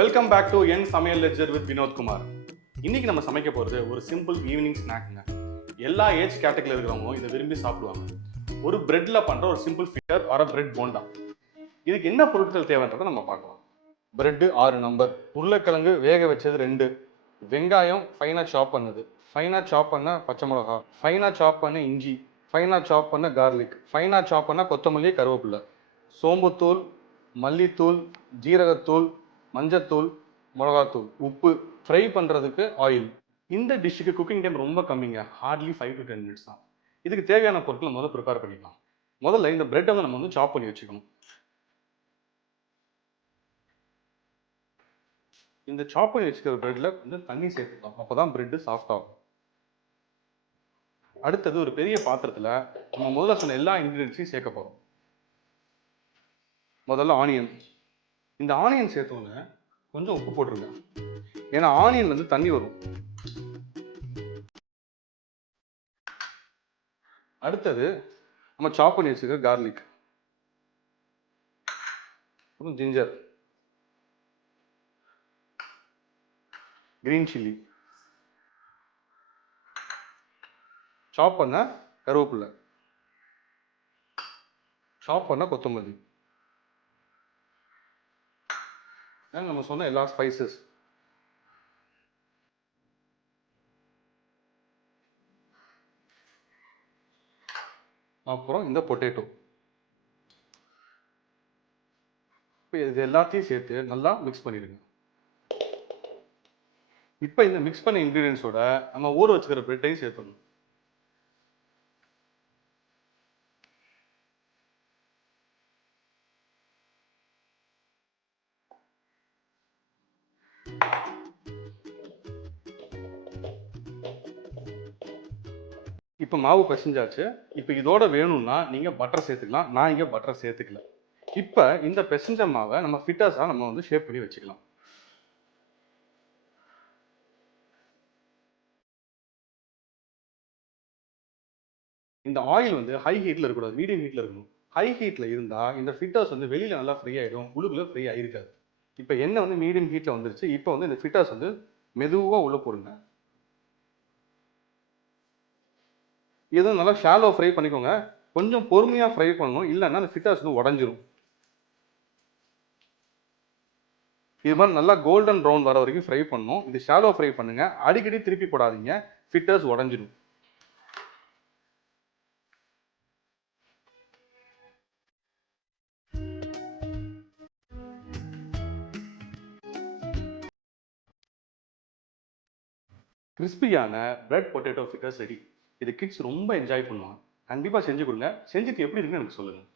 Welcome back to என் சமையல் ledger with Vinod Kumar. இன்னைக்கு நம்ம சமைக்க போகிறது ஒரு சிம்பிள் ஈவினிங் ஸ்நாக்ங்க. எல்லா ஏஜ் கேட்டகரியில் இருக்கிறவங்களும் இதை விரும்பி சாப்பிடுவாங்க. ஒரு பிரெட்ல பண்ற ஒரு simple finger R bread bonda. இதுக்கு என்ன பொருட்கள் தேவைன்றதை நம்ம பார்க்கலாம். பிரெட் 6 நம்பர், உருளைக்கிழங்கு வேக வச்சது 2, வெங்காயம் ஃபைனாக சாப் பண்ணது, ஃபைனாக சாப் பண்ண பச்சை மிளகா, ஃபைனாக சாப் பண்ண இஞ்சி, ஃபைனாக சாப் பண்ண கார்லிக், ஃபைனாக சாப் பண்ண கொத்தமல்லி கருவேப்பிலை, சோம்புத்தூள், மல்லித்தூள், ஜீரகத்தூள், மஞ்சத்தூள், மிளகாத்தூள், உப்பு, ஃப்ரை பண்ணுறதுக்கு ஆயில். இந்த டிஷ்ஷுக்கு குக்கிங் டைம் ரொம்ப கம்மிங்க, ஹார்ட்லி 5 to 10 minutes தான். இதுக்கு தேவையான பொருட்கள் முதல்ல ப்ரிப்பேர் பண்ணிக்கலாம். முதல்ல இந்த பிரெட்டை நம்ம வந்து சாப் பண்ணி வச்சுக்கணும். இந்த சாப் பண்ணி வச்சுக்கிற பிரெட்டில் கொஞ்சம் தண்ணி சேர்த்துக்கலாம், அப்போ தான் பிரெட்டு சாஃப்ட் ஆகும். அடுத்தது ஒரு பெரிய பாத்திரத்தில் நம்ம முதல்ல சொன்ன எல்லா இன்க்ரீடியன்ஸையும் சேர்க்க போகிறோம். முதல்ல ஆனியன். இந்த ஆனியன் சேர்த்தோன்னே கொஞ்சம் உப்பு போட்டுருங்க, ஏன்னா ஆனியன் வந்து தண்ணி வரும். அடுத்தது நம்ம சாப் பண்ணி வச்சுக்கிற கார்லிக், அப்புறம் ஜிஞ்சர், கிரீன் சில்லி, சாப் பண்ண கருவேப்பிலை, சாப் பண்ண கொத்தமல்லி, நம்ம சொன்ன எல்லா ஸ்பைசஸ். அப்புறம் இந்த பொட்டேட்டோ. இப்போ இது எல்லாத்தையும் சேர்த்து நல்லா மிக்ஸ் பண்ணிடுங்க. இப்போ இந்த மிக்ஸ் பண்ண இன்க்ரீடியன்ஸோட நம்ம ஊற வச்சுக்கிற பிரெட்டையும் சேர்த்துடணும். இப்போ மாவு பிசைஞ்சாச்சு. இப்போ இதோட வேணும்னா நீங்கள் பட்டர் சேர்த்துக்கலாம், நான் இங்கே பட்டர் சேர்த்துக்கல. இப்போ இந்த பிசைஞ்ச மாவை நம்ம ஃபிட்டர்ஸாக நம்ம வந்து ஷேப் பண்ணி வச்சுக்கலாம். இந்த ஆயில் வந்து ஹை ஹீட்டில் இருக்கக்கூடாது, மீடியம் ஹீட்டில் இருக்கணும். ஹை ஹீட்டில் இருந்தால் இந்த ஃபிட்டர்ஸ் வந்து வெளியில் நல்லா ஃப்ரீ ஆகிடும், உள்ளுக்குள்ளே ஃப்ரீ ஆகிருக்காது. இப்போ எண்ணெய் வந்து மீடியம் ஹீட்டில் வந்துருச்சு. இப்போ வந்து இந்த ஃபிட்டர்ஸ் வந்து மெதுவாக உள்ளே போடுங்க. இதுவும் நல்லா ஷாலோ ஃப்ரை பண்ணிக்கோங்க, கொஞ்சம் பொறுமையாக ஃப்ரை பண்ணணும், இல்லைன்னா அந்த ஃபிட்டர்ஸ் வந்து உடஞ்சிரும். இது மாதிரி நல்லா கோல்டன் ப்ரௌன் வர வரைக்கும் ஃப்ரை பண்ணணும். இது ஷாலோ ஃப்ரை பண்ணுங்க, அடிக்கடி திருப்பி போடாதீங்க, ஃபிட்டர்ஸ் உடஞ்சிடும். கிறிஸ்பியான பிரெட் பொட்டேட்டோ ஃபிட்டர்ஸ் ரெடி. இது கிட்ஸ் ரொம்ப என்ஜாய் பண்ணுவாங்க. கண்டிப்பாக செஞ்சு கொடுங்க. செஞ்சுட்டு எப்படி இருக்குன்னு எனக்கு சொல்லுங்கள்.